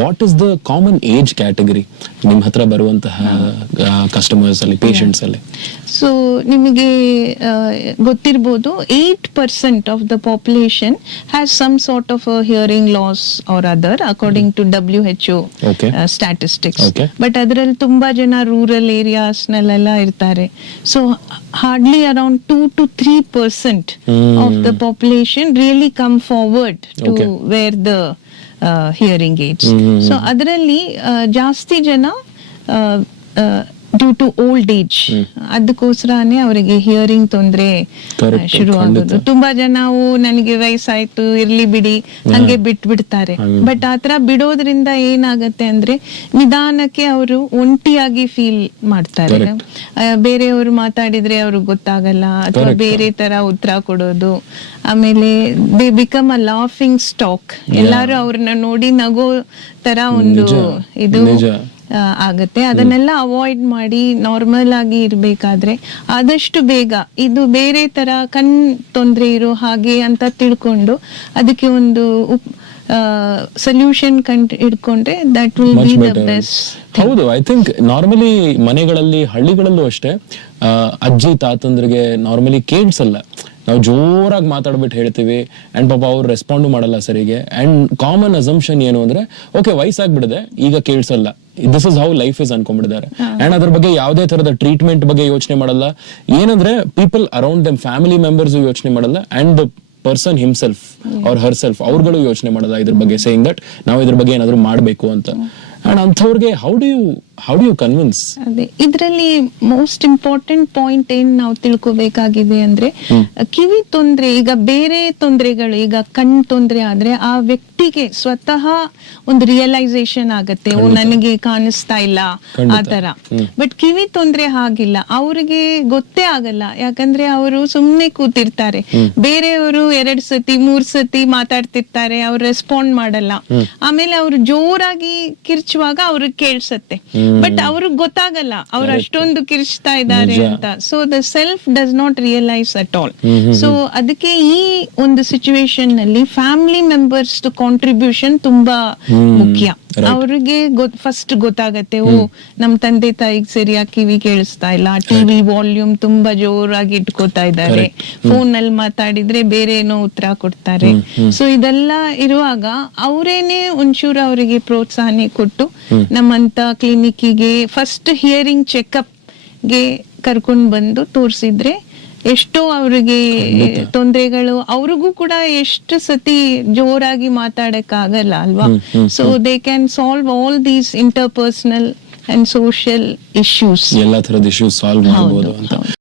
What is the common age category ನಿಮ್ ಹತ್ರ ಬರುವಂತಹ ಕಸ್ಟಮರ್ಸ್ ಅಲ್ಲಿ, ಪೇಷಂಟ್ಸ್ ಅಲ್ಲಿ? ಸೊ ನಿಮಗೆ ಗೊತ್ತಿರ್ಬೋದು 8% of the population has some sort of hearing loss or other according to WHO statistics. But ಅದರಲ್ಲಿ ತುಂಬಾ ಜನ ರೂರಲ್ ಏರಿಯಾಸ್ ನಲ್ಲೆಲ್ಲ ಇರ್ತಾರೆ. So hardly around 2 to 3% of the population really come forward to wear the hearing aids. So ಅದರಲ್ಲಿ ಜಾಸ್ತಿ ಜನ due to old age, ಅದಕ್ಕೋಸ್ಕರನೇ ಅವರಿಗೆ ಹಿಯರಿಂಗ್ ತೊಂದ್ರೆ ಶುರು ಆಗೋದು. ತುಂಬಾ ಜನ ನನಗೆ ವಯಸ್ಸಾಯ್ತು ಇರ್ಲಿ ಬಿಡಿ ಹಂಗೆ ಬಿಟ್ಬಿಡ್ತಾರೆ. ಬಟ್ ಆತರ ಬಿಡೋದ್ರಿಂದ ಏನಾಗತ್ತೆ ಅಂದ್ರೆ ನಿಧಾನಕ್ಕೆ ಅವರು ಒಂಟಿಯಾಗಿ ಫೀಲ್ ಮಾಡ್ತಾರೆ. ಬೇರೆಯವರು ಮಾತಾಡಿದ್ರೆ ಅವ್ರಿಗೆ ಗೊತ್ತಾಗಲ್ಲ, ಅಥವಾ ಬೇರೆ ತರ ಉತ್ತರ ಕೊಡೋದು. ಆಮೇಲೆ they become a laughing stock. ಎಲ್ಲಾರು ಅವ್ರನ್ನ ನೋಡಿ ನಗೋ ತರ ಒಂದು ಇದು ಆಗತ್ತೆ. ಅದನ್ನೆಲ್ಲ ಅವಾಯ್ಡ್ ಮಾಡಿ ನಾರ್ಮಲ್ ಆಗಿ ಇರ್ಬೇಕಾದ್ರೆ ಆದಷ್ಟು ಬೇಗ ಇದು ಬೇರೆ ತರ ಕಣ್ ತೊಂದ್ರೆ ಇರೋ ಹಾಗೆ ಅಂತ ತಿಳ್ಕೊಂಡು ಅದಕ್ಕೆ ಒಂದು ಸೊಲ್ಯೂಷನ್ ಇಡ್ಕೊಂಡ್ರೆ that will be the best. ಹೌದು, ಐ ಥಿಂಕ್ ನಾರ್ಮಲಿ ಮನೆಗಳಲ್ಲಿ, ಹಳ್ಳಿಗಳಲ್ಲೂ ಅಷ್ಟೇ ಅಜ್ಜಿ ತಾತಂದ್ರಿಗೆ ನಾರ್ಮಲಿ ಕೇಳ್ಸಲ್ಲ. ನಾವು ಜೋರಾಗಿ ಮಾತಾಡ್ಬಿಟ್ಟು ಹೇಳ್ತೀವಿ ಅಂಡ್ ಪಾಪ ಅವ್ರು ರೆಸ್ಪಾಂಡು ಮಾಡಲ್ಲ ಸರಿಗೆ. ಅಂಡ್ ಕಾಮನ್ ಅಸಂಪ್ಷನ್ ಏನು ಅಂದ್ರೆ ಓಕೆ ವಯಸ್ಸಾಗ್ಬಿಡಿದೆ ಈಗ ಕೇಳ್ಸಲ್ಲ, this is how life is ಅನ್ಕೊಂಡ್ಬಿಟ್ಟಿದ್ದಾರೆ. ಅಂಡ್ ಅದ್ರ ಬಗ್ಗೆ ಯಾವುದೇ ತರದ ಟ್ರೀಟ್ಮೆಂಟ್ ಬಗ್ಗೆ ಯೋಚನೆ ಮಾಡಲ್ಲ. ಏನಂದ್ರೆ people around them, family members ಯೋಚನೆ ಮಾಡಲ್ಲ. ಅಂಡ್ ಪರ್ಸನ್ ಹಿಮ್ಸೆಲ್ಫ್ ಅವ್ರ ಹರ್ ಸೆಲ್ಫ್ ಅವ್ರುಗಳು ಯೋಚನೆ ಮಾಡಲ್ಲ ಇದ್ರ ಬಗ್ಗೆ, ಸೇಯಿಂಗ್ ದಟ್ ನಾವು ಇದ್ರ ಬಗ್ಗೆ ಏನಾದ್ರು ಮಾಡ್ಬೇಕು ಅಂತ. ಅಂಡ್ ಅಂಥವ್ರಿಗೆ ಹೌ ಡು ಯು ಕನ್ವಿನ್ಸ್? ಅದೇ ಇದರಲ್ಲಿ ಮೋಸ್ಟ್ ಇಂಪಾರ್ಟೆಂಟ್ ಪಾಯಿಂಟ್ ಏನ್ ನಾವು ತಿಳ್ಕೊಬೇಕಾಗಿದೆ ಅಂದ್ರೆ ಕಿವಿ ತೊಂದ್ರೆ, ಈಗ ಬೇರೆ ತೊಂದರೆಗಳು, ಈಗ ಕಣ್ ತೊಂದ್ರೆ ಆದ್ರೆ ಆ ವ್ಯಕ್ತಿಗೆ ಸ್ವತಃ ಒಂದು ರಿಯಲೈಸೇಷನ್ ಆಗತ್ತೆ, ಓ ನನಗೆ ಕಾಣಿಸ್ತಾ ಇಲ್ಲ ಆ ತರ. ಬಟ್ ಕಿವಿ ತೊಂದ್ರೆ ಹಾಗಿಲ್ಲ, ಅವ್ರಿಗೆ ಗೊತ್ತೇ ಆಗಲ್ಲ. ಯಾಕಂದ್ರೆ ಅವರು ಸುಮ್ನೆ ಕೂತಿರ್ತಾರೆ, ಬೇರೆಯವರು 2 ಸತಿ 3 ಸತಿ ಮಾತಾಡ್ತಿರ್ತಾರೆ, ಅವ್ರು ರೆಸ್ಪಾಂಡ್ ಮಾಡಲ್ಲ. ಆಮೇಲೆ ಅವ್ರು ಜೋರಾಗಿ ಕಿರ್ಚುವಾಗ ಅವ್ರಿಗೆ ಕೇಳ್ಸತ್ತೆ, ಬಟ್ ಅವ್ರಿಗೆ ಗೊತ್ತಾಗಲ್ಲ ಅವ್ರು ಅಷ್ಟೊಂದು ಕಿರ್ಚ್ತಾ ಇದ್ದಾರೆ ಅಂತ. So the self does not realise at all. So ಅದಕ್ಕೆ ಈ ಒಂದು ಸಿಚುವೇಶನ್ ನಲ್ಲಿ ಫ್ಯಾಮಿಲಿ ಮೆಂಬರ್ಸ್ ಕಾಂಟ್ರಿಬ್ಯೂಷನ್ ತುಂಬಾ ಮುಖ್ಯ. ಅವ್ರಿಗೆ ಫಸ್ಟ್ ಗೊತ್ತಾಗತ್ತೆ, ಓ ನಮ್ ತಂದೆ ತಾಯಿಗೆ ಸರಿಯಾಗಿ ಕಿವಿ ಕೇಳಿಸ್ತಾ ಇಲ್ಲ, ಟಿವಿ ವಾಲ್ಯೂಮ್ ತುಂಬಾ ಜೋರಾಗಿ ಇಟ್ಕೋತಾ ಇದ್ದಾರೆ, ಫೋನ್ ನಲ್ಲಿ ಮಾತಾಡಿದ್ರೆ ಬೇರೆ ಏನೋ ಉತ್ತರ ಕೊಡ್ತಾರೆ. ಸೊ ಇದೆಲ್ಲ ಇರುವಾಗ ಅವರೇನೆ ಒಂಚೂರು ಅವರಿಗೆ ಪ್ರೋತ್ಸಾಹನೆ ಕೊಟ್ಟು ನಮ್ಮಂತ ಕ್ಲಿನಿಕ್ಕಿಗೆ ಫಸ್ಟ್ ಹಿಯರಿಂಗ್ ಚೆಕ್ಅಪ್ ಗೆ ಕರ್ಕೊಂಡ್ ಬಂದು ತೋರಿಸಿದ್ರೆ ಎಷ್ಟೋ ಅವ್ರಿಗೆ ತೊಂದರೆಗಳು, ಅವ್ರಿಗೂ ಕೂಡ ಎಷ್ಟು ಸತಿ ಜೋರಾಗಿ ಮಾತಾಡಕ್ ಆಗಲ್ಲ ಅಲ್ವಾ. So they can solve all these interpersonal and social issues, ಎಲ್ಲಾ ತರದ ಇಶ್ಯೂಸ್ ಸಾಲ್ವ್ ಮಾಡಬಹುದು ಅಂತ.